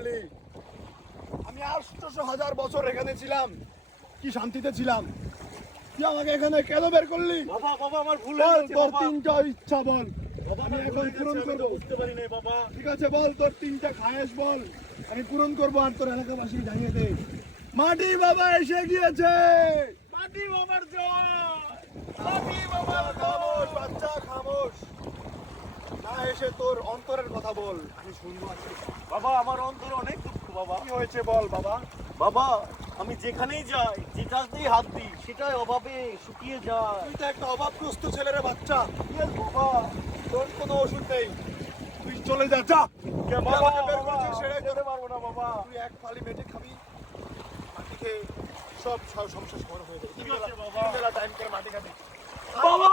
করলি? আমি ৮০০,০০০ বছর এখানে ছিলাম, কি শান্তিতে ছিলাম। তুই আমাকে এখানে কেন বের করলি? বাবা বাবা আমার ভুল বল, হয়ে গেছে তোর বাবা। তিনটা ইচ্ছা বল, বাবা আমি আমার এখন ভুল হয়ে পূরণ গেছে, আমি তো করবো। বুঝতে পারি নাই বাবা। ঠিক আছে বল, তোর তিনটা খায়েশ বল, আমি পূরণ করবো। আর তোর এলাকাবাসী জানিয়ে দে, মাটি বাবা এসে গিয়েছে। মাটি বাবার জয়। মাটি বাবার খামোশ বাচ্চা, খামোশ। না এসে তোর অন্তরের কথা বল, আমি শুনবো আজকে। বাবা আমার অন্তরে অনেক দুঃখ বাবা। কি হয়েছে বল বাবা। বাবা আমি যেখানেই যাই, যেটাতেই হাত দিই, সেটাই অভাবে শুকিয়ে যায়। তুই তো একটা অভাবগ্রস্ত ছেলের বাচ্চা। Yes, বাবা। তোর কোনো ওষুধ নেই, তুই চলে যা, যা। বাবা, আমাকে বের বাবা, করেছিস, সেটাই যেতে তোর- পারবো না বাবা। তুই এক ফালি মেটে খাবি, মাটি খেয়ে সব সমস্যা সমাধান হয়ে যাবে। ঠিক আছে, বাবা। তিন বেলা টাইম করে মাটি খাবি। বাবা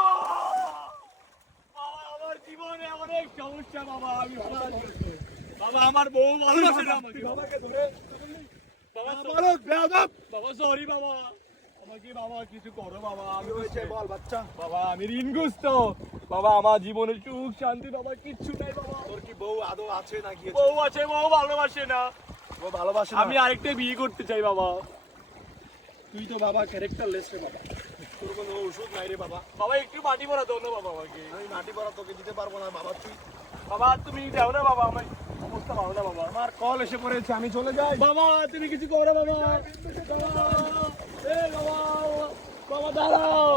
বাবা আমার জীবনে অনেক সমস্যা বাবা, আমি ভালো আছি। বাবা আমার বউ ভালোবাসে না আমাকে। বাবাকে ধরে বাবা নাবালক বেয়াদব। বাবা সরি বাবা, আমাকে বাবা কিছু করো বাবা। কি আমি হয়েছে বল বাচ্চা। বাবা আমি ঋণগ্রস্ত বাবা, আমার জীবনে সুখ শান্তি বাবা কিচ্ছু নাই বাবা। তোর কি বউ আদৌ আছে না গিয়েছে? বউ আছে, বউ ভালোবাসে না। বউ ভালোবাসে না? আমি আরেকটা বিয়ে করতে চাই বাবা। তুই তো বাবা ক্যারেক্টারলেস রে বাবা, তোর কোনো ওষুধ নাই রে বাবা। বাবা একটু মাটি ভরা দাও না বাবা আমাকে। আমি মাটি ভরা তোকে দিতে পারবো না বাবা। তুই, বাবা তুমি দাও না বাবা, আমার অবস্থা ভালো না বাবা। আমার কল এসে পড়েছে, আমি চলে যাই। বাবা তুমি কিছু করো বাবা। বাবা এ বাবা, বাবা দাঁড়াও।